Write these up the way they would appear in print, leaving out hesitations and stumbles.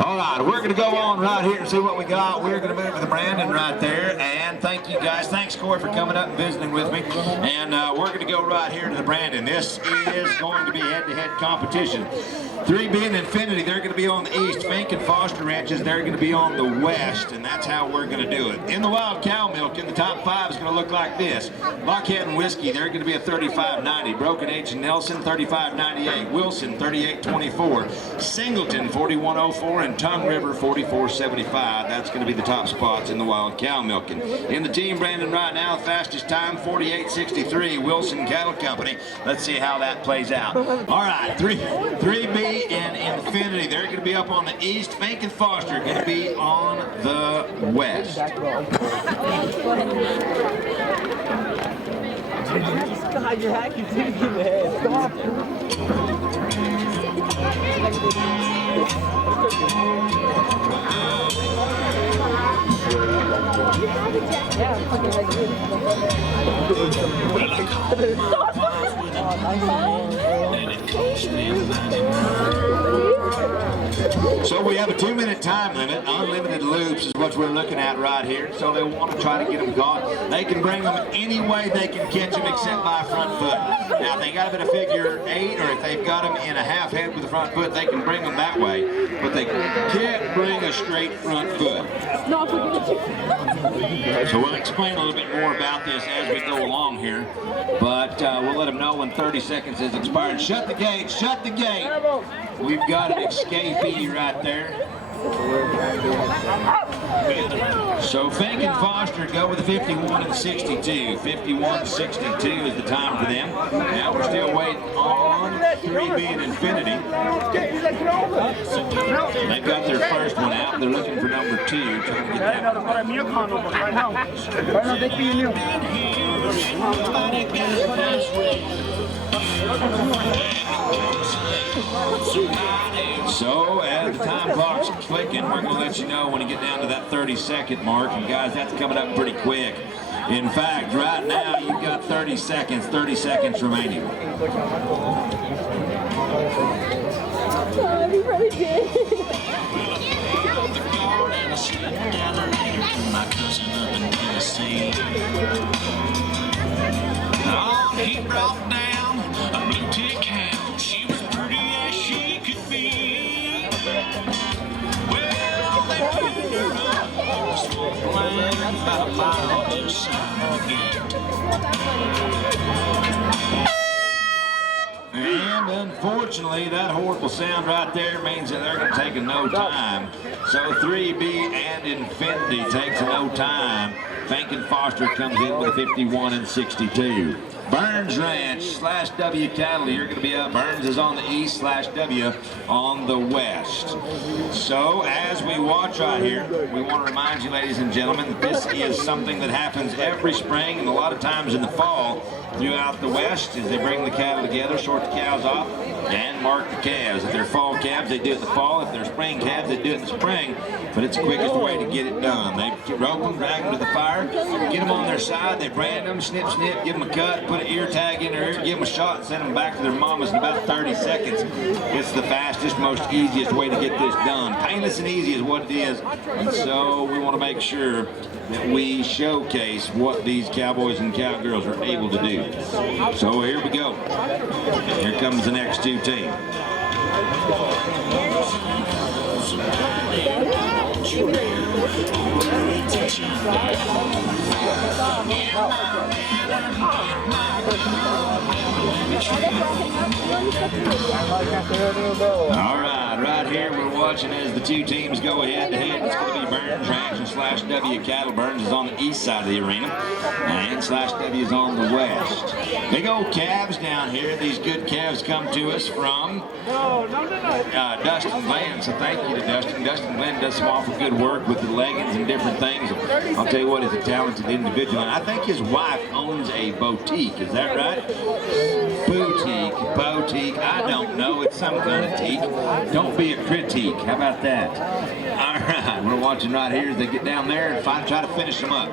All right, we're going to go on right here and see what we got. We're going to move to the Brandon right there. And thank you guys. Thanks, Corey, for coming up and visiting with me. And we're going to go right here to the Brandon. This is going to be head-to-head competition. 3B and Infinity, they're going to be on the east. Fink and Foster Ranches, they're going to be on the west. And that's how we're going to do it. In the Wild Cow Milk, in the top 5 is going to look like this. Blockhead and Whiskey, they're going to be a 35.90. Broken H and Nelson, 35.98. Wilson, 38.24. Singleton, 41.04. And Tongue River, 44.75. That's going to be the top spots in the Wild Cow Milking. In the Team Brandon right now, fastest time, 48.63. Wilson Cattle Company. Let's see how that plays out. All right, 3B and Infinity, they're going to be up on the east. Fink and Foster are going to be on the west. Hide your hack, you take in the head. Stop. So we have a 2-minute time limit. Unlimited loops is what we're looking at right here. So they want to try to get them caught. They can bring them any way they can catch them except by front foot. Now, if they got them in a figure 8 or if they've got them in a half head with the front foot, they can bring them that way. But they can't bring a straight front foot. So we'll explain a little bit more about this as we go along here. But we'll let them know when 30 seconds has expired. Shut the gate, shut the gate. We've got an escapee right there. So Fink and Foster go with the 51 and 62. 51-62 is the time for them. Now we're still waiting on 3B and Infinity. They've got their first one out. They're looking for number 2. Trying to get that So as the time clock's clicking, we're going to let you know when you get down to that 30-second mark. And guys, that's coming up pretty quick. In fact, right now you've got 30 seconds remaining. He really did. He brought down a blue tick hound. She was pretty as she could be. Well, they put her up on a swamp land about a mile outside the gate. And unfortunately, that horrible sound right there means that they're going to take a no time. So 3B and Infinity takes a no time. Fink and Foster comes in with a 51 and 62. Burns Ranch /W Cattle, you're going to be up. Burns is on the east /W on the west. So as we watch right here, we want to remind you, ladies and gentlemen, that this is something that happens every spring and a lot of times in the fall throughout the west as they bring the cattle together, sort the cows off, and mark the calves. If they're fall calves, they do it in the fall. If they're spring calves, they do it in the spring. But it's the quickest way to get it done. They rope them, drag them to the fire, get them on their side, they brand them, snip, snip, give them a cut, put an ear tag in their ear, give them a shot, and send them back to their mamas in about 30 seconds. It's the fastest, most easiest way to get this done. Painless and easy is what it is. And so we want to make sure that we showcase what these cowboys and cowgirls are able to do. So here we go. Here comes the next 2 teams. All right here we're watching as the 2 teams go head to head. It's going to be Burns Ranch and /W Cattle. Burns is on the east side of the arena, and /W is on the west. Big old calves down here. These good calves come to us from Dustin Glenn. So thank you to Dustin. Dustin Glenn does some awful good work with the leggings and different things. I'll tell you what, he's a talented individual. And I think his wife owns a boutique. Is that right? Boutique. I don't know. It's some kind of teak. Don't be a critique. How about that? All right. We're watching right here as they get down there and try to finish them up.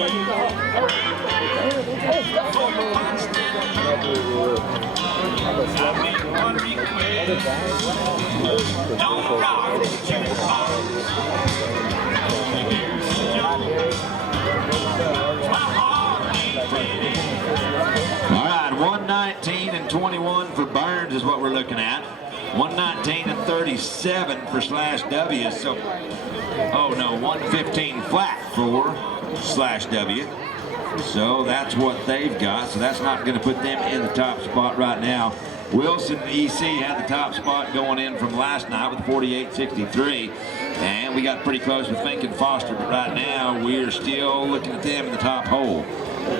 I make one request. Don't rock the jukebox. My heart ain't ready. All right, 119 and 21 for Burns is what we're looking at. 119 and 37 for Slash W. So, oh no, 115 flat for Slash W. So that's what they've got. So that's not going to put them in the top spot right now. Wilson EC had the top spot going in from last night with 48.63. And we got pretty close with Fink and Foster, but right now we're still looking at them in the top hole.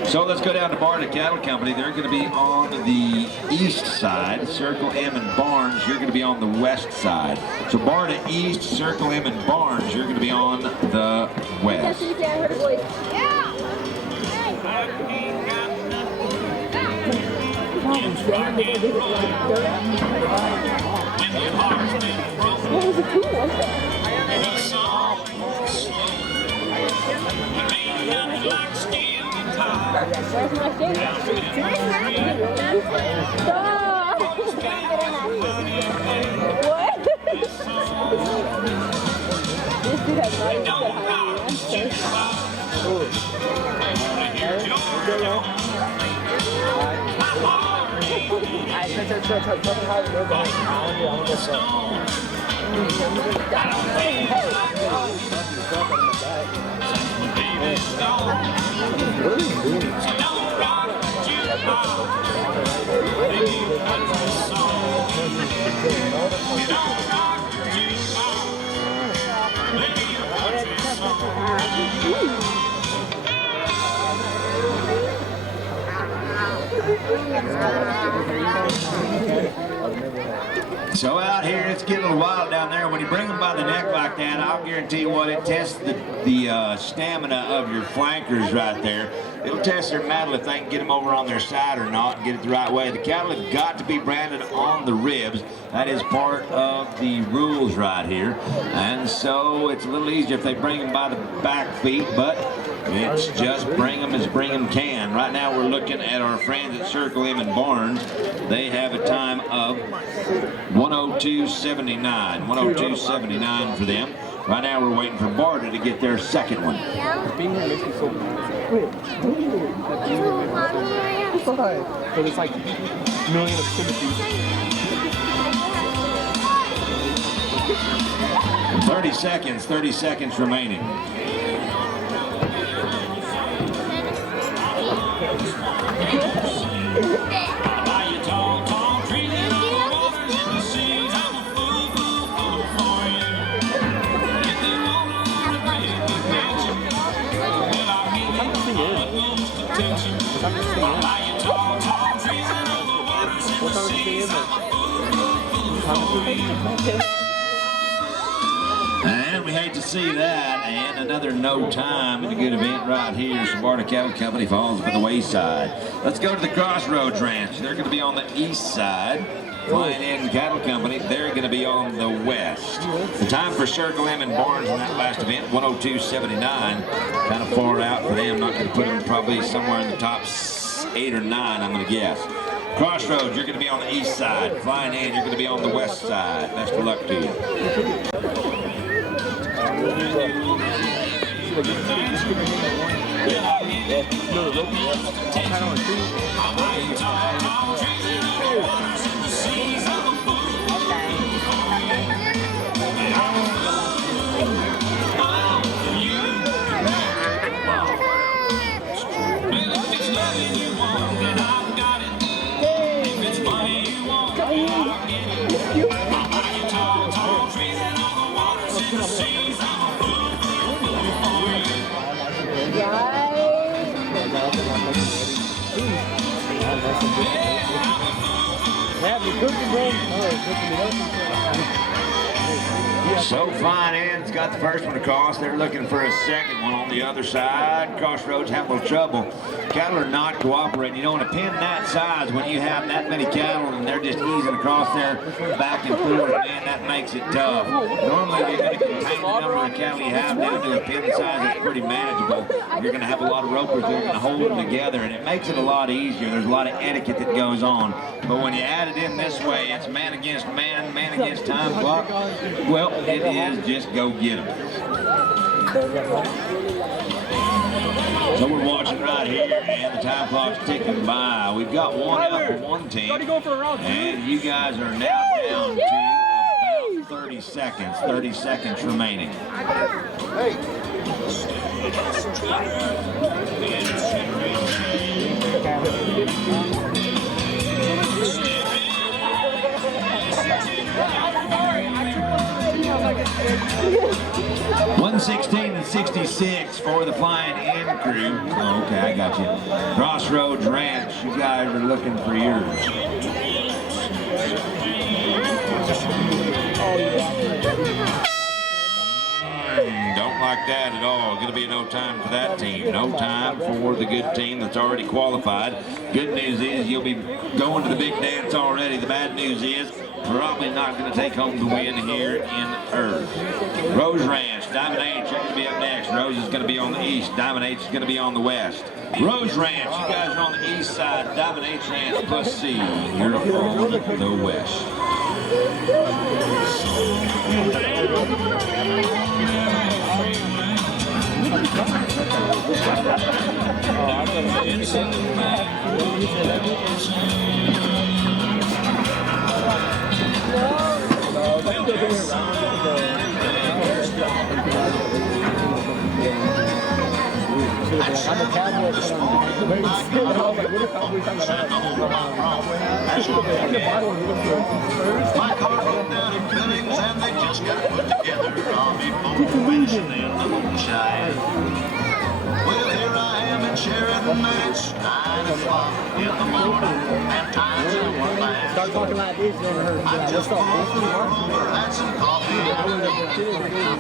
So let's go down to Barta Cattle Company. They're going to be on the east side. Circle M and Barnes, you're going to be on the west side. So Barta East, Circle M and Barnes, you're going to be on the west. What was the cool one? Where's my Stop! What? This dude has not even said hi. I'm so So out here, it's getting a little wild down there. When you bring them by the neck like that, I'll guarantee you what, it tests the stamina of your flankers right there. It'll test their mettle if they can get them over on their side or not and get it the right way. The cattle have got to be branded on the ribs. That is part of the rules right here. And so it's a little easier if they bring them by the back feet, but it's just bring them as bring them can. Right now we're looking at our friends at Circle M and Barnes. They have a time of 102.79. 102.79 for them. Right now we're waiting for Barta to get their second one. So it's like million of sympathy. 30 seconds remaining. And we hate to see that, and another no time in a good event right here. So Barta Cattle Company falls by the wayside. Let's go to the Crossroads Ranch. They're going to be on the east side. Flying in Cattle Company, they're going to be on the west. The time for Circle M and Barnes in that last event, 102.79. Kind of far out for them. Not going to put them probably somewhere in the top 8 or 9, I'm going to guess. Crossroads, you're going to be on the east side. Flying in, you're going to be on the west side. Best of luck to you. Have you cooking, bro? Oh, cooking it up. So fine end's got the first one across. They're looking for a second one on the other side. Crossroads have a little trouble. Cattle are not cooperating. You know, in a pen that size, when you have that many cattle and they're just easing across there back and forth, man, that makes it tough. Normally, you're going to contain the number of cattle you have down to a pen size that's pretty manageable. You're going to have a lot of ropers that are going to hold them together, and it makes it a lot easier. There's a lot of etiquette that goes on. But when you add it in this way, it's man against man, man against time clock. Well, it is just go get them. So we're watching right here, and the time clock's ticking by. We've got one out for one team, and you guys are now down to about 30 seconds. 30 seconds remaining. Hey. 116 and 66 for the flying in crew. Oh, okay, I got you. Crossroads Ranch, you guys are looking for yours. Don't like that at all. Going to be no time for that team. No time for the good team that's already qualified. Good news is you'll be going to the big dance already. The bad news is probably not going to take home the win here in Earth. Rose Ranch, Diamond H, you're going to be up next. Rose is going to be on the east. Diamond H is going to be on the west. Rose Ranch, you guys are on the east side. Diamond H Ranch plus C, you're on the west. My car broke down in Billings and they just got put together all before finishing in the moonshine. Well, here I am in Sheridan, and it's 9 o'clock in the morning, and time's in one last. Start talking like this, you never heard. I just pulled over, had some coffee, and I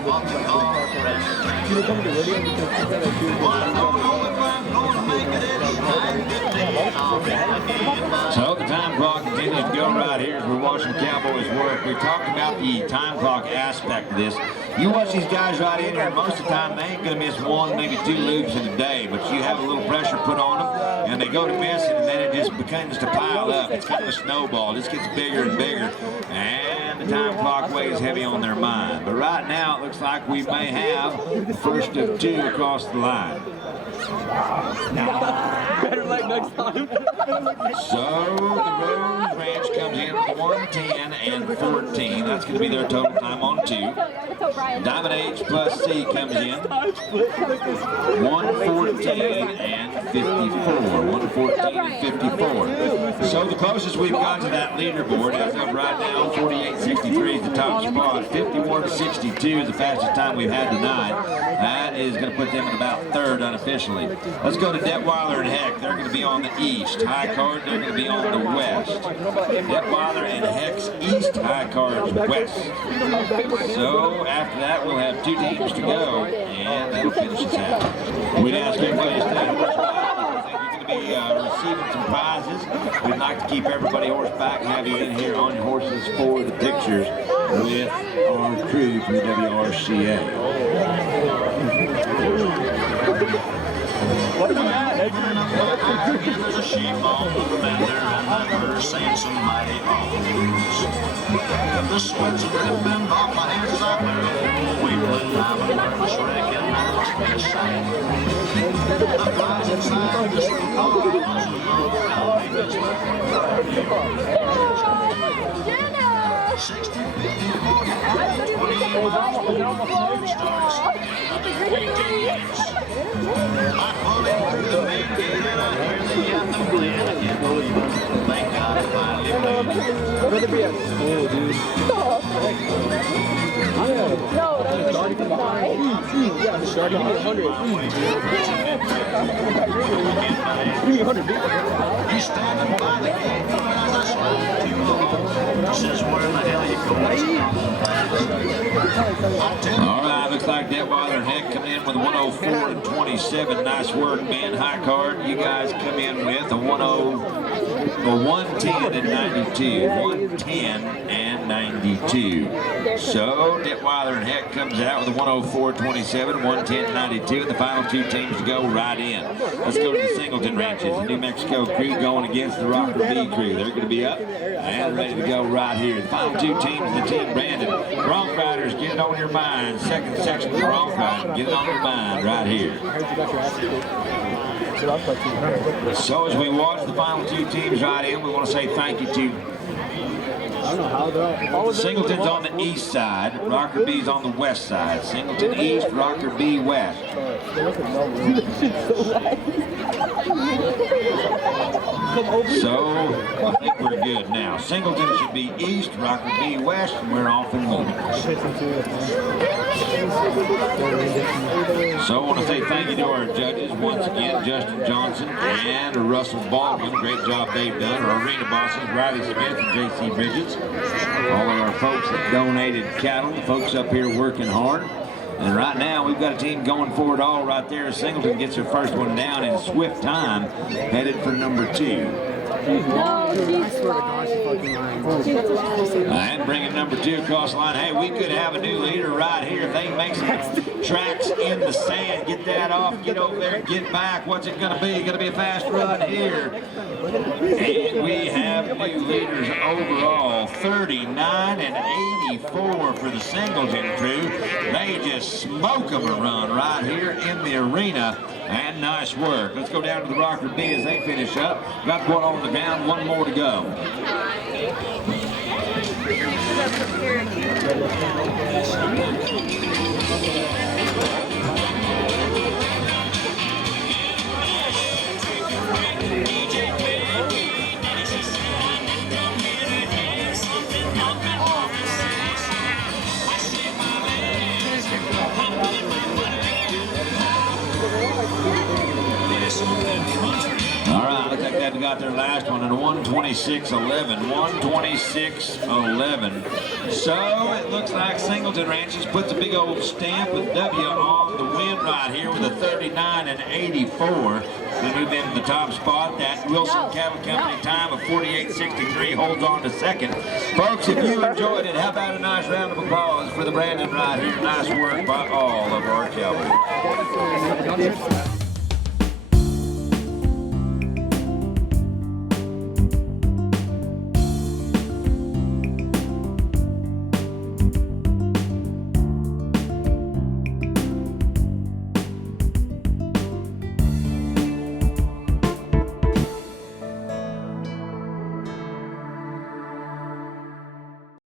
bought the car and You come to the rodeo because you got to do well, I don't know if I'm going to make it any night. So the time clock continues to go right here as we're watching Cowboys work. We talked about the time clock aspect of this. You watch these guys right in here, most of the time they ain't going to miss one, maybe 2 loops in a day, but you have a little pressure put on them, and they go to miss it, and then it just begins to pile up. It's kind of a snowball. It just gets bigger and bigger, and the time clock weighs heavy on their mind. But right now, it looks like we may have the first of 2 across the line. better like next time. So the Rose Ranch comes in with 110 and 14. That's going to be their total time on 2. Diamond H plus C comes in 114 and 54. 114 and 54. So the closest we've got to that leaderboard as of right now, 48.63 is the top spot. 51.62 is the fastest time we've had tonight. That is going to put them in about 3rd unofficially. Let's go to Detweiler and Heck. They're going to be on the east. High Card, they're going to be on the west. Detweiler and Heck's east, High Card's west. So after that, we'll have 2 teams to go, and that'll finish us out. We'd ask everybody to stay horseback. I think you're going to be receiving some prizes. We'd like to keep everybody horseback and have you in here on your horses for the pictures with our crew from the WRCA. What is that? There's a sheep on the fender and that bird's saying some mighty wrongs. The sweats are dripping off my hands as I wear a full weekly. I'm a nervous wreck and I must be ashamed. The flies inside this car was a love county business. 60, 50, 40, 20 miles starts weekends. I pull in through the main gate and I hear the anthem playing again. Thank God it finally played. I'd rather be at school, dude. No, that's not. Yeah, He's standing by the gate as I spoke to you all. Says, where the hell you going? All right, looks like Detweiler Heck coming in with a 104 and 27. Nice work, man. High card. You guys come in with a 110 and 92. 110 and 92. So Detweiler and Heck comes out with a 104 27, 110 and 92. And the final two teams to go right in. Let's go to the Singleton Ranches. The New Mexico crew going against the Rocker B crew. They're going to be up and ready to go right here. The final two teams, the Team Brandon. Bronc Riders, get it on your mind. Second section, Bronc Riders, get it on your mind right here. So as we watch the final two teams right in, we want to say thank you to Singleton's on the east side, Rocker B's on the west side. Singleton east, Rocker B west. So I think we're good now. Singleton should be east, Rocker B west, and we're off and moving. So I want to say thank you to our judges once again, Justin Johnson and Russell Baldwin. Great job they've done. Our arena bosses, Riley Smith and J.C. Bridges. All of our folks that donated cattle, folks up here working hard. And right now, we've got a team going for it all right there. Singleton gets their first one down in swift time, headed for number 2. And bringing number 2 across the line. Hey, we could have a new leader right here if they make some tracks in the sand. Get that off, get over there, get back. What's it going to be? Going to be a fast run here. And we have new leaders overall, 39 and 84 for the Singleton crew. They just smoke them a run right here in the arena. And nice work. Let's go down to the Rocker B as they finish up. Got one on the ground, one more to go. All right, looks like they've got their last one at a 126.11. 126.11. So it looks like Singleton Ranches puts a big old stamp with W on the win right here with a 39 and 84. They move into the top spot. That Wilson Cattle Company time of 48.63 holds on to second. Folks, if you enjoyed it, how about a nice round of applause for the Brandon right here. Nice work by all of our cowboys.